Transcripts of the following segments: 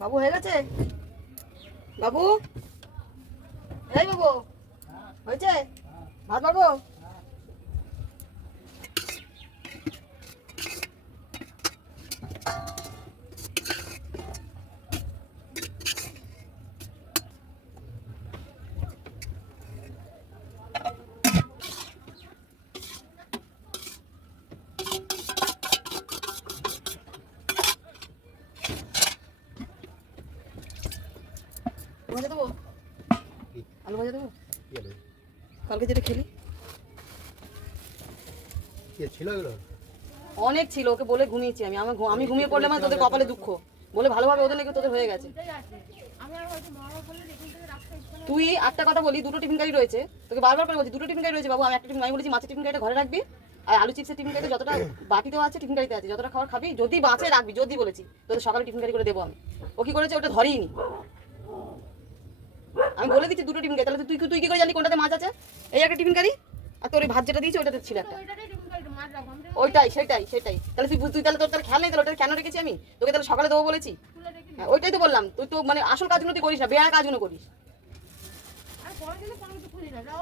বাবু হয়ে গেছে? বাবু, এই বাবু হয়েছে? ভাত বাবু ভাজা দেবো, আলু ভাজা দেবো। কালকে যেটা খেলি ছিল এগুলো অনেক ছিল, ওকে বলে ঘুমিয়েছি আমি। আমি ঘুমিয়ে পড়লে মানে তোদের কপালে দুঃখ। বলে ভালোভাবে ওদের নাকি তোদের হয়ে গেছে। তুই একটা কথা বলি, দুটো টিফিন গাড়ি রয়েছে, তোকে বারবার করে বলছি দুটো টিফিন গাড়ি রয়েছে বাবু। আমি একটা টিফিন আমি বলেছি মাছের টিফিন গাড়িটা ঘরে রাখবি, আর আলু চিপসের টিফিন গাড়িতে যতটা বাটিতেও আছে টিফিন গাড়িতে আছে, যতটা খাবার খাবি যদি বাঁচে রাখবি, যদি বলেছি তোদের সকালে টিফিন গাড়ি করে দেবো আমি। ও কি করেছে, ওটা ধরেই নি। আমি বলে দিচ্ছি দুটো টিফিন গাড়ি, তাহলে তুই তুই কি করে জানি কোনটাতে মাছ আছে? এই একটা টিফিন গাড়ি, আর তোর ওই ভাত যেটা দিয়েছি ওইটাতে ছিল একটা। ওইটাই সেটাই সেটাই, তাহলে তুই তাহলে তোর তাহলে খেয়াল নেই, তাহলে ওটা কেন রেখেছি আমি তোকে? তাহলে সকালে দেবো বলেছি। হ্যাঁ ওইটাই তো বললাম, তুই তো মানে আসল কাজগুলো তুই করিস না, বেয়ার কাজগুলো করিস।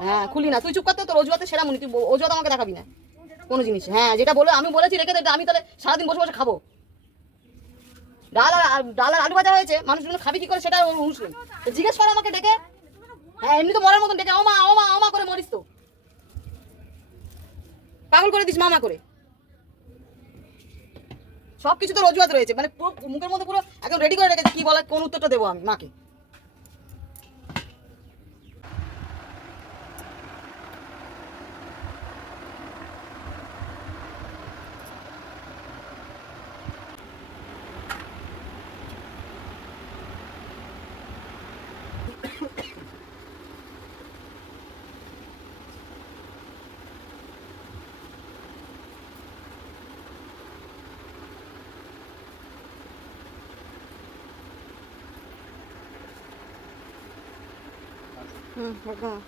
হ্যাঁ খুলি না, তুই চুপ করতে, তোর অজুহাতে সেরা মনি, তুই অজুহাত আমাকে দেখাবি না কোনো জিনিস। হ্যাঁ যেটা বলে আমি বলেছি রেখে দে, আমি তাহলে সারাদিন বসে বসে খাবো। ডাল আর আলু ভাজা হয়েছে, মানুষগুলো খাবি কি করে সেটা মুসলিম জিজ্ঞেস কর আমাকে ডেকে। হ্যাঁ এমনি তো মরার মতন ডেকে ওমা ওমা ওমা করে মরিস তো, পাগল করে দিস মামা করে। সবকিছু তো অজুহাত রয়েছে, মানে পুরো মুখের মধ্যে পুরো একদম রেডি করে রেখেছে কি বলে, কোন উত্তরটা দেবো আমি মাকে। একদম।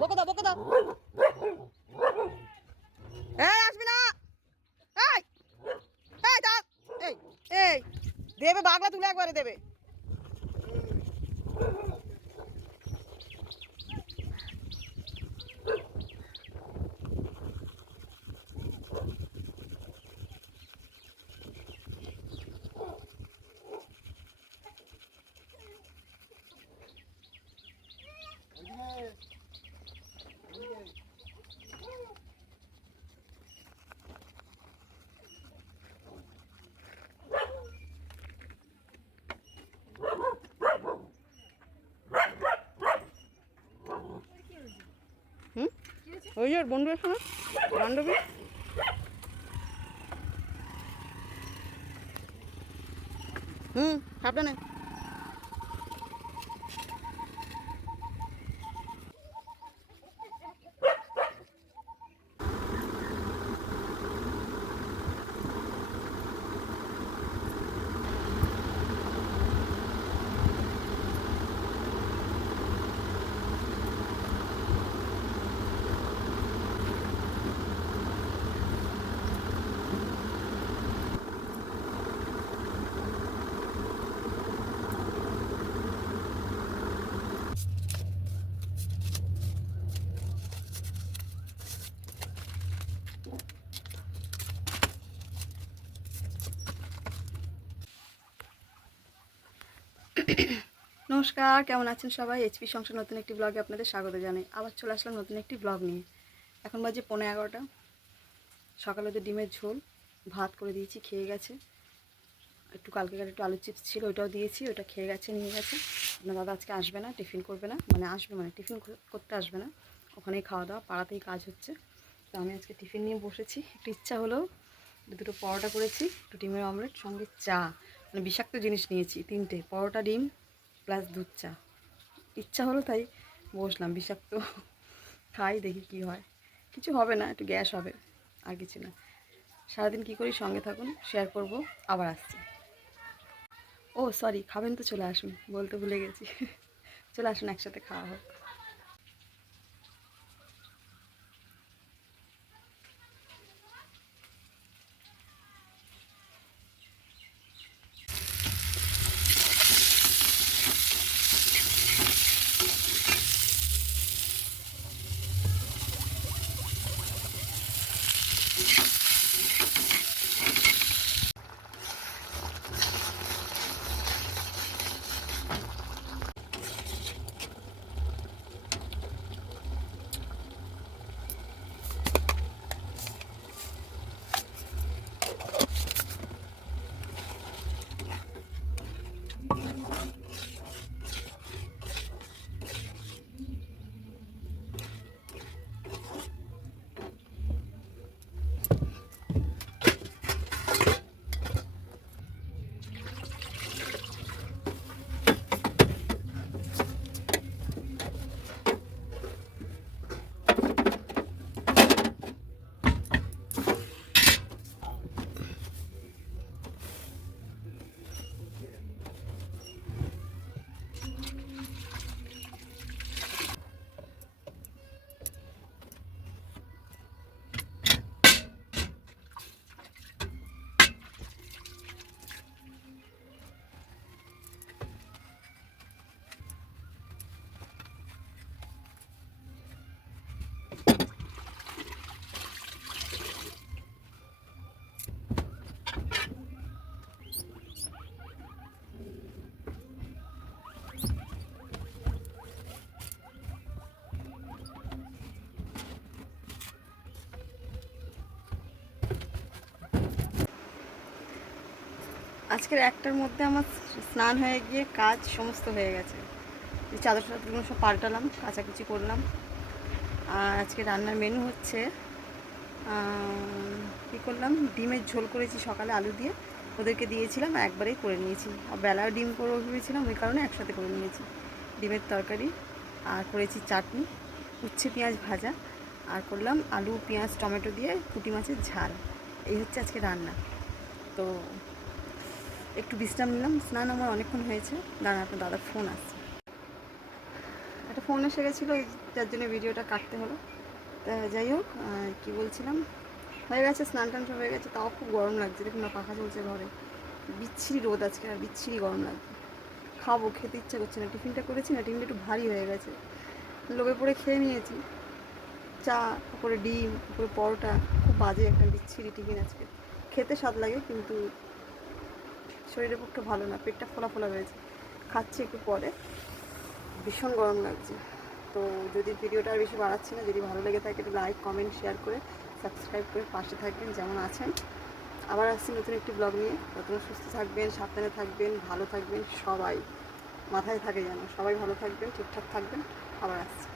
বকে দাও বকে দাও, এই আসবি না, এই এই দাও, এই এই দেবে বাগলা তুলে একবারে দেবে। ওই যে বন্ধু এসো না, বান্ধবী। সাবধানে। নমস্কার, কেমন আছেন সবাই? এইচপি সংসার নতুন একটি ব্লগে আপনাদের স্বাগত জানাই। আবার চলে আসলাম নতুন একটি ব্লগ নিয়ে। এখন বাজে 11:15। সকালে তো ডিমের ঝোল ভাত করে দিয়েছি, খেয়ে গেছে। একটু কালকেকার একটু আলু চিপস ছিল, ওইটাও দিয়েছি, ওটা খেয়ে গেছে, নিয়ে গেছে। আপনার দাদা আজকে আসবে না, টিফিন করবে না, মানে আসবে মানে টিফিন করতে আসবে না, ওখানেই খাওয়া দাওয়া, পাড়াতেই কাজ হচ্ছে। তো আমি আজকে টিফিন নিয়ে বসেছি। একটু ইচ্ছা হলো, দুটো পরোটা করেছি, একটু ডিমের অমলেট, সঙ্গে চা, মানে বিষাক্ত জিনিস নিয়েছি 3টে, পরোটা ডিম প্লাস দুধ চা। ইচ্ছা হলো তাই বসলাম, বিষাক্ত খাই, দেখি কি হয়। কিছু হবে না, একটু গ্যাস হবে, আর কিছু না। সারাদিন কী করি সঙ্গে থাকুন, শেয়ার করব। আবার আসছি। ও সরি, খাবেন তো চলে আসুন, বলতে ভুলে গেছি। চলে আসুন, একসাথে খাওয়া হোক। আজকের একটার মধ্যে আমার স্নান হয়ে গিয়ে কাজ সমস্ত হয়ে গেছে। এই চাদর টাদরগুলো সব পাল্টালাম, কাচাকুচি করলাম। আর আজকে রান্নার মেনু হচ্ছে, কী করলাম, ডিমের ঝোল করেছি সকালে আলু দিয়ে, ওদেরকে দিয়েছিলাম, একবারেই করে নিয়েছি। আর বেলায় ডিম করবো ভেবেছিলাম, ওই কারণে একসাথে করে নিয়েছি। ডিমের তরকারি, আর করেছি চাটনি, উচ্ছে পেঁয়াজ ভাজা, আর করলাম আলু পেঁয়াজ টমেটো দিয়ে পুঁটি মাছের ঝাল। এই হচ্ছে আজকে রান্না। তো একটু বিশ্রাম নিলাম, স্নান আমার অনেকক্ষণ হয়েছে। দাঁড়ান, আপনার দাদার ফোন আসছে। একটা ফোন এসে গেছিলো, যার জন্য ভিডিওটা কাটতে হলো। তা যাই হোক, কী বলছিলাম, হয়ে গেছে স্নান টান সব হয়ে গেছে। তাও খুব গরম লাগছে, দেখুন না, পাখা চলছে ঘরে। বিচ্ছিরি রোদ আজকে, আর বিচ্ছিরি গরম লাগছে। খাবো, খেতে ইচ্ছা করছে না। টিফিনটা করেছি না, টিফিনটা একটু ভারী হয়ে গেছে, লোভে পড়ে খেয়ে নিয়েছি। চা, তারপরে ডিম, তারপরে পরোটা। খুব বাজে একটা বিচ্ছিরি টিফিন আজকে। খেতে স্বাদ লাগে, কিন্তু শরীরের পক্ষে ভালো না, পেটটা ফোলা ফোলা হয়েছে। খাচ্ছি একটু পরে। ভীষণ গরম লাগছে। তো যদি ভিডিওটা আর বেশি বাড়াচ্ছি না, যদি ভালো লেগে থাকে একটু লাইক কমেন্ট শেয়ার করে সাবস্ক্রাইব করে পাশে থাকবেন যেমন আছেন। আবার আসছি নতুন একটি ব্লগ নিয়ে। ততক্ষণ সুস্থ থাকবেন, সাবধানে থাকবেন, ভালো থাকবেন সবাই। মাথায় থাকে যেন সবাই ভালো থাকবেন, ঠিকঠাক থাকবেন। আবার আসছি।